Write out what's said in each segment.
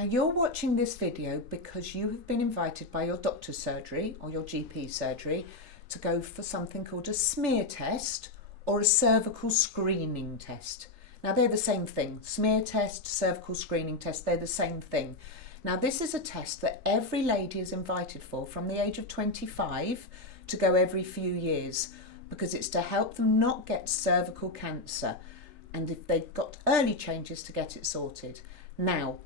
Now you're watching this video because you have been invited by your doctor's surgery or your GP surgery to go for something called a smear test or a cervical screening test. Now they're the same thing. Smear test, cervical screening test, they're the same thing. Now this is a test that every lady is invited for from the age of 25 to go every few years, because it's to help them not get cervical cancer, and if they've got early changes, to get it sorted. Now,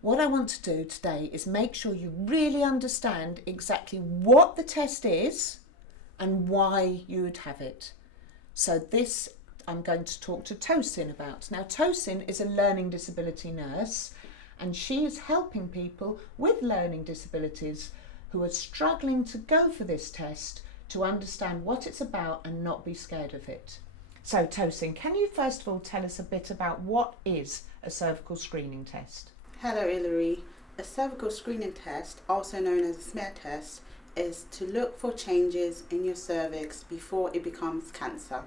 what I want to do today is make sure you really understand exactly what the test is and why you would have it. So this I'm going to talk to Tosin about. Now Tosin is a learning disability nurse, and she is helping people with learning disabilities who are struggling to go for this test to understand what it's about and not be scared of it. So Tosin, can you first of all tell us a bit about what is a cervical screening test? Hello Hilary. A cervical screening test, also known as a smear test, is to look for changes in your cervix before it becomes cancer.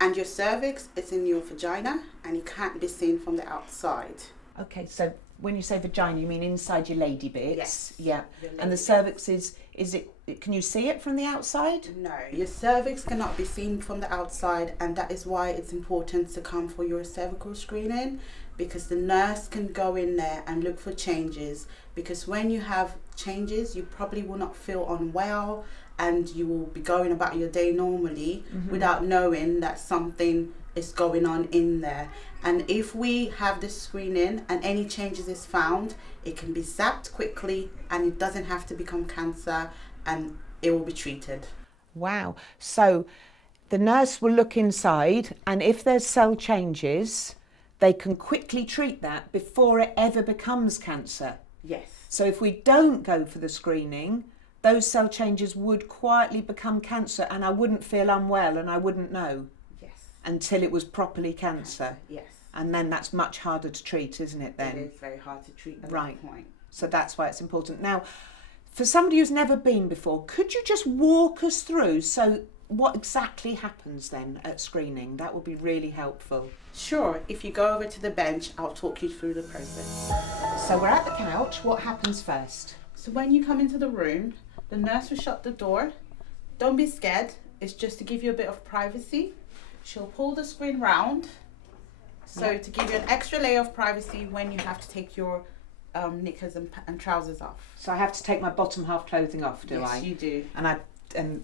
And your cervix is in your vagina and it can't be seen from the outside. Okay, so when you say vagina, you mean inside your lady bits? Yes. Yeah. And the cervix is it, can you see it from the outside? No, your cervix cannot be seen from the outside, and that is why it's important to come for your cervical screening, because the nurse can go in there and look for changes, because when you have changes you probably will not feel unwell and you will be going about your day normally without knowing that something is going on in there. And if we have this screening and any changes is found, it can be zapped quickly and it doesn't have to become cancer, and it will be treated. Wow. So the nurse will look inside, and if there's cell changes, they can quickly treat that before it ever becomes cancer. Yes. So if we don't go for the screening, those cell changes would quietly become cancer, and I wouldn't feel unwell and I wouldn't know. Yes. Until it was properly cancer. Yes. And then that's much harder to treat, isn't it then? It is very hard to treat at Right. that point. So that's why it's important. Now, for somebody who's never been before, could you just walk us through what exactly happens then at screening? That would be really helpful. Sure, if you go over to the bench, I'll talk you through the process. So we're at the couch. What happens first? So when you come into the room, the nurse will shut the door. Don't be scared, it's just to give you a bit of privacy. She'll pull the screen round, so to give you an extra layer of privacy when you have to take your knickers and trousers off. So I have to take my bottom half clothing off, do I? Yes, you do. And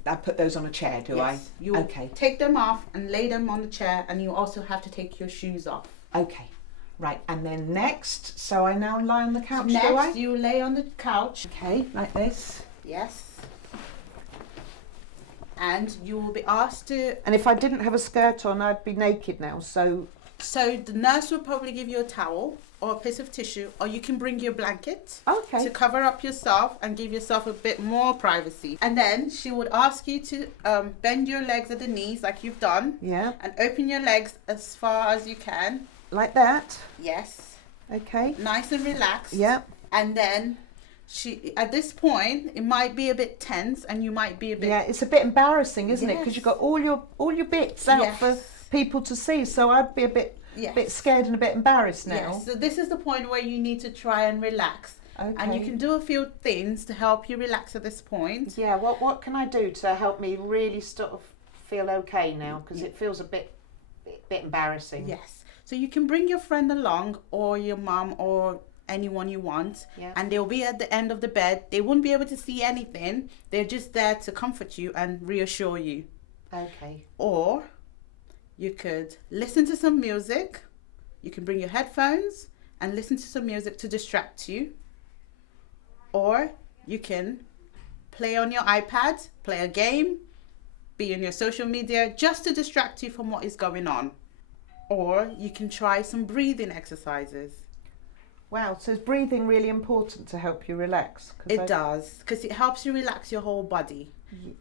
I put those on a chair, do I? Yes, you okay. Take them off and lay them on the chair, and you also have to take your shoes off. Okay, right. And then next, so I now lie on the couch, so do I? Next, you lay on the couch. Okay, like this. Yes. And you will be asked to... And if I didn't have a skirt on, I'd be naked now, so... So the nurse will probably give you a towel or a piece of tissue, or you can bring your blanket to cover up yourself and give yourself a bit more privacy. And then she would ask you to bend your legs at the knees like you've done. Yeah. And open your legs as far as you can. Like that? Yes. Okay. Nice and relaxed. Yeah. And then at this point, it might be a bit tense and you might be a bit... Yeah, it's a bit embarrassing, isn't it? Because you've got all your bits out for people to see, so I'd be a bit scared and a bit embarrassed now. Yes, so this is the point where you need to try and relax. Okay. And you can do a few things to help you relax at this point. Yeah, what can I do to help me really sort of feel okay now? Because it feels a bit embarrassing. Yes, so you can bring your friend along, or your mum, or anyone you want, and they'll be at the end of the bed. They won't be able to see anything. They're just there to comfort you and reassure you. Okay. Or you could listen to some music. You can bring your headphones and listen to some music to distract you. Or you can play on your iPad, play a game, be on your social media, just to distract you from what is going on. Or you can try some breathing exercises. Wow, so is breathing really important to help you relax? It does, because it helps you relax your whole body.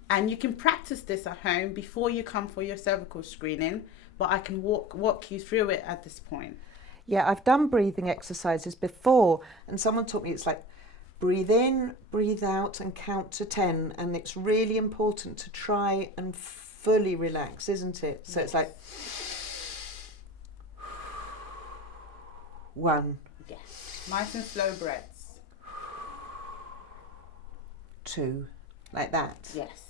And you can practice this at home before you come for your cervical screening, but I can walk you through it at this point. Yeah, I've done breathing exercises before, and someone taught me it's like breathe in, breathe out, and count to 10, and it's really important to try and fully relax, isn't it? So it's like 1, Yes. Nice and slow breaths. 2, like that. Yes.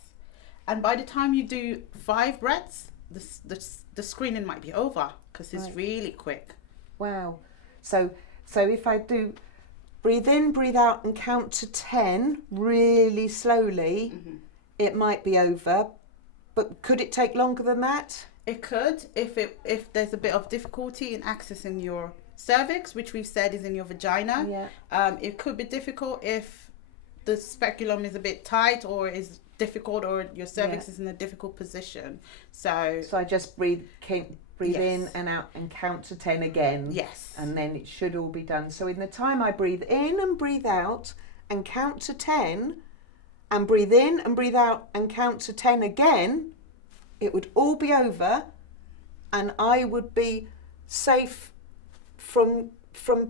And by the time you do 5 breaths, the screening might be over because it's really quick. Wow. So if I do breathe in, breathe out and count to 10 really slowly, it might be over. But could it take longer than that? It could if there's a bit of difficulty in accessing your cervix, which we've said is in your vagina. Yeah. It could be difficult if the speculum is a bit tight or is difficult or your cervix is in a difficult position. So I just breathe yes. in and out and count to 10 again. Yes. And then it should all be done. So in the time I breathe in and breathe out and count to 10 and breathe in and breathe out and count to 10 again, it would all be over and I would be safe from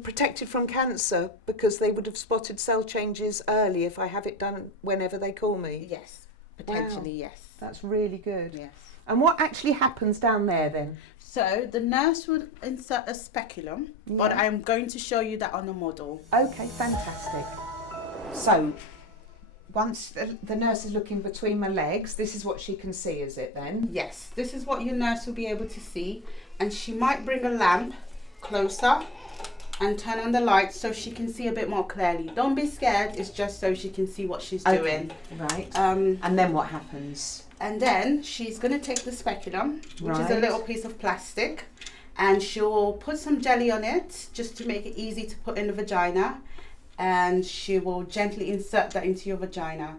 protected from cancer because they would have spotted cell changes early if I have it done whenever they call me. Yes, potentially. Wow. Yes. That's really good. Yes. And what actually happens down there then? So the nurse would insert a speculum, but I'm going to show you that on a model. Okay, fantastic. So once the nurse is looking between my legs, this is what she can see, is it then? Yes, this is what your nurse will be able to see, and she might bring a lamp closer and turn on the light so she can see a bit more clearly. Don't be scared, it's just so she can see what she's doing. Right. And then what happens? And then she's going to take the speculum, which is a Right. little piece of plastic, and she'll put some jelly on it just to make it easy to put in the vagina, and she will gently insert that into your vagina.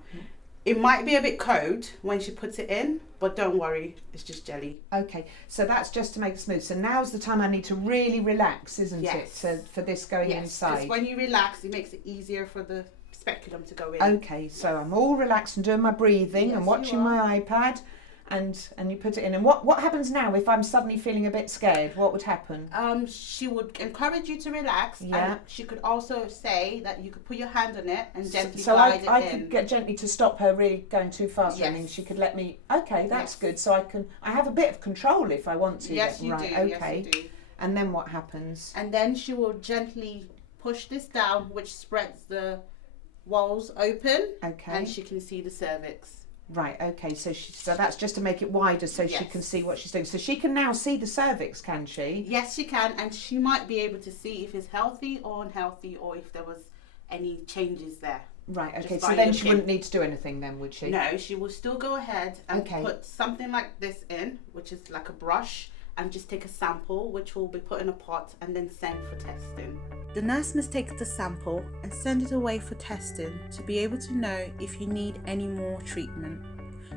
It might be a bit cold when she puts it in, but don't worry, it's just jelly. Okay, so that's just to make it smooth. So now's the time I need to really relax, isn't Yes. it, for this going Yes, inside? because when you relax, it makes it easier for the speculum to go in. Okay, so I'm all relaxed and doing my breathing Yes, and you watching are. my iPad, and you put it in. And what happens now if I'm suddenly feeling a bit scared? What would happen? She would encourage you to relax, Yeah. and she could also say that you could put your hand on it and gently So glide I it in. could get gently to stop her really going too fast. Yes. I mean, she could let me. Okay, that's Yes. good. So I have a bit of control if I want to. Yes, you right, do. Okay. Yes, you do. And then what happens? And then she will gently push this down, which spreads the walls open, Okay. and she can see the cervix. Right. Okay. So that's just to make it wider so she Yes. can see what she's doing. So she can now see the cervix, can she? Yes, she can, and she might be able to see if it's healthy or unhealthy, or if there was any changes there. Right. Okay. Just So by then she looking. wouldn't need to do anything then, would she? No, she will still go ahead and Okay. put something like this in, which is like a brush, and just take a sample, which will be put in a pot and then sent for testing. The nurse must take the sample and send it away for testing to be able to know if you need any more treatment.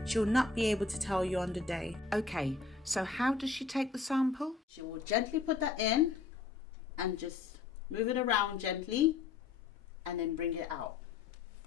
She will not be able to tell you on the day. Okay. So how does she take the sample? She will gently put that in and just move it around gently and then bring it out.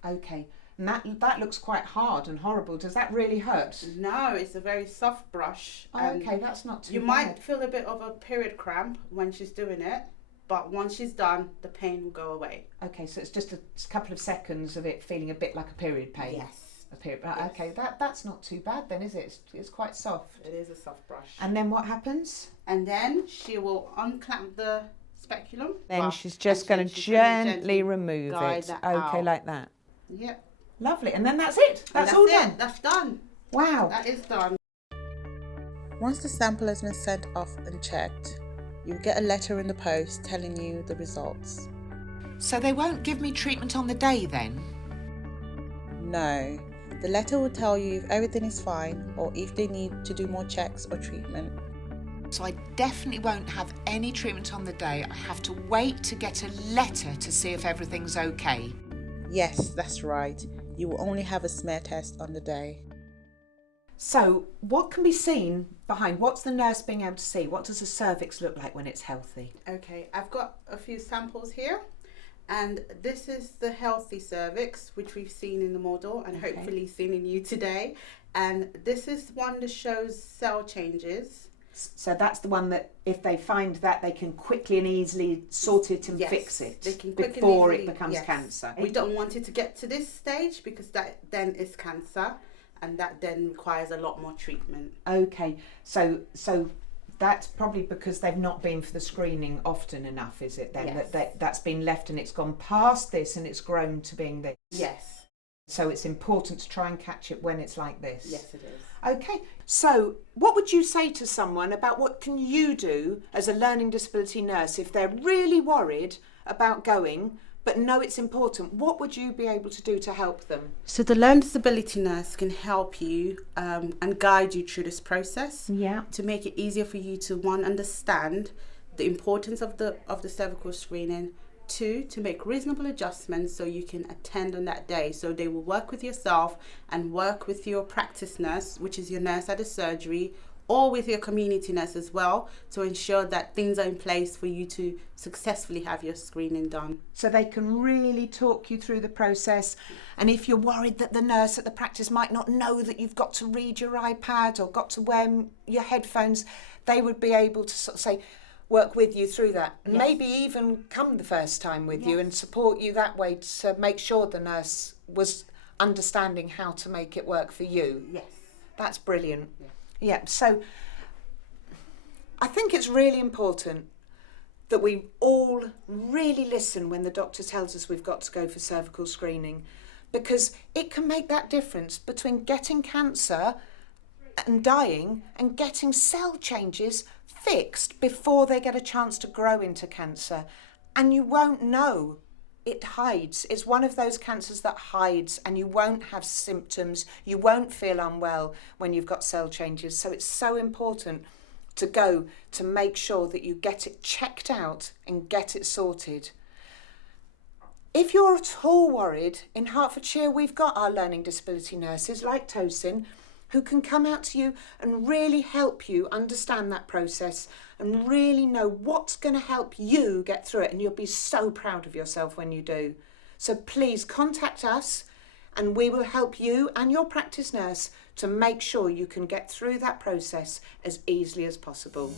Okay. And that looks quite hard and horrible. Does that really hurt? No, it's a very soft brush. Oh, and okay, that's not too You bad. might feel a bit of a period cramp when she's doing it, but once she's done, the pain will go away. Okay, so it's just a couple of seconds of it feeling a bit like a period pain. Yes. A period. Yes. Okay, that's not too bad then, is it? It's quite soft. It is a soft brush. And then what happens? And then she will unclamp the speculum. Then she's just and going to she's gonna gently remove guide it. that Okay, out. like that. Yep. Lovely. And then that's it. And That's all it. done. That's done. Wow. That is done. Once the sample has been sent off and checked, you'll get a letter in the post telling you the results. So they won't give me treatment on the day then? No. The letter will tell you if everything is fine or if they need to do more checks or treatment. So I definitely won't have any treatment on the day. I have to wait to get a letter to see if everything's okay. Yes, that's right. You will only have a smear test on the day. So what can be seen behind? What's the nurse being able to see? What does the cervix look like when it's healthy? Okay, I've got a few samples here, and this is the healthy cervix, which we've seen in the model and Okay. hopefully seen in you today. And this is one that shows cell changes. So that's the one that if they find that, they can quickly and easily sort it and Yes, fix it they can quick and before it easily- becomes yes. cancer. We don't want it to get to this stage because that then is cancer, and that then requires a lot more treatment. Okay, so That's probably because they've not been for the screening often enough, is it then? Yes. That's been left and it's gone past this and it's grown to being this. Yes. So it's important to try and catch it when it's like this. Yes, it is. Okay, so what would you say to someone about what can you do as a learning disability nurse if they're really worried about going but know it's important? What would you be able to do to help them? So the learning disability nurse can help you and guide you through this process. Yeah. To make it easier for you to, one, understand the importance of the cervical screening. Two, to make reasonable adjustments so you can attend on that day. So they will work with yourself and work with your practice nurse, which is your nurse at the surgery, or with your community nurse as well, to ensure that things are in place for you to successfully have your screening done. So they can really talk you through the process. And if you're worried that the nurse at the practice might not know that you've got to read your iPad or got to wear your headphones, they would be able to sort of say, work with you through that, and maybe even come the first time with you and support you that way to make sure the nurse was understanding how to make it work for you. Yes. That's brilliant. Yeah, so I think it's really important that we all really listen when the doctor tells us we've got to go for cervical screening, because it can make that difference between getting cancer and dying and getting cell changes fixed before they get a chance to grow into cancer. And you won't know. It hides. It's one of those cancers that hides, and you won't have symptoms. You won't feel unwell when you've got cell changes. So it's so important to go to make sure that you get it checked out and get it sorted. If you're at all worried, in Hertfordshire we've got our learning disability nurses like Tosin, who can come out to you and really help you understand that process and really know what's going to help you get through it. And you'll be so proud of yourself when you do. So please contact us and we will help you and your practice nurse to make sure you can get through that process as easily as possible.